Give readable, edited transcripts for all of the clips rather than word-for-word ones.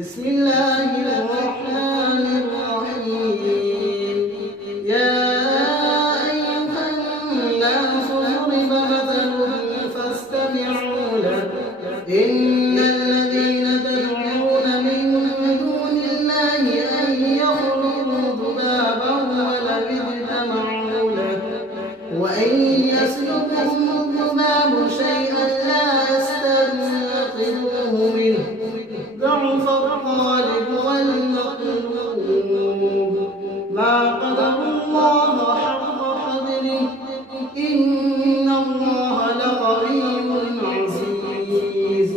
بسم الله الرحمن الرحيم. يا أيها الناس ضرب مثل فاستمعوا له. إن الذين تدعون من دون الله أن يخلقوا ذبابا ولو اجتمعوا له وإن يسلبهم الذباب شيئا لا يستنقذوه منه ضعف الطالب والمطلوب. ما قدر الله حق قدره إن الله لقوي عزيز.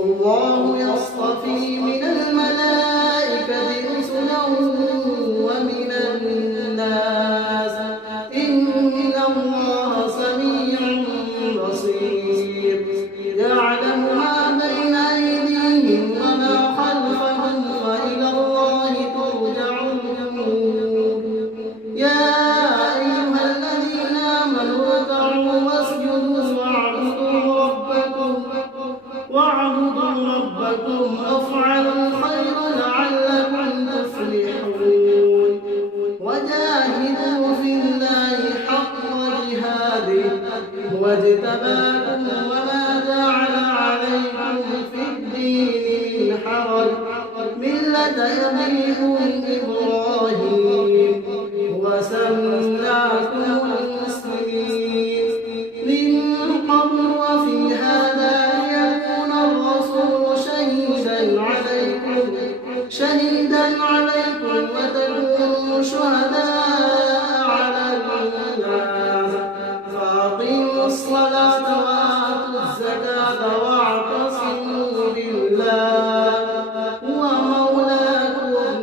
الله يصطفي من الملائكة رسلا ومن الناس إن الله سميع بصير. يعلم ما بين أيديهم وما خلفهم وإلى الله ترجع الأمور. يا أيها الذين آمنوا اركعوا واسجدوا واعبدوا ربكم وافعلوا الخير لعلكم تفلحون. وجاهدوا في الله حق جهاده هو اجتباكم وما جعل عليكم في الدين من حرج ملة أبيكم إبراهيم هو سماكم المسلمين من قبل وفي هذا ليكون الرسول شهيدا عليكم وتكونوا شهداء على الناس. فأقيموا الصلاة وآتوا الزكاة واعتصموا بالله هو مولاكم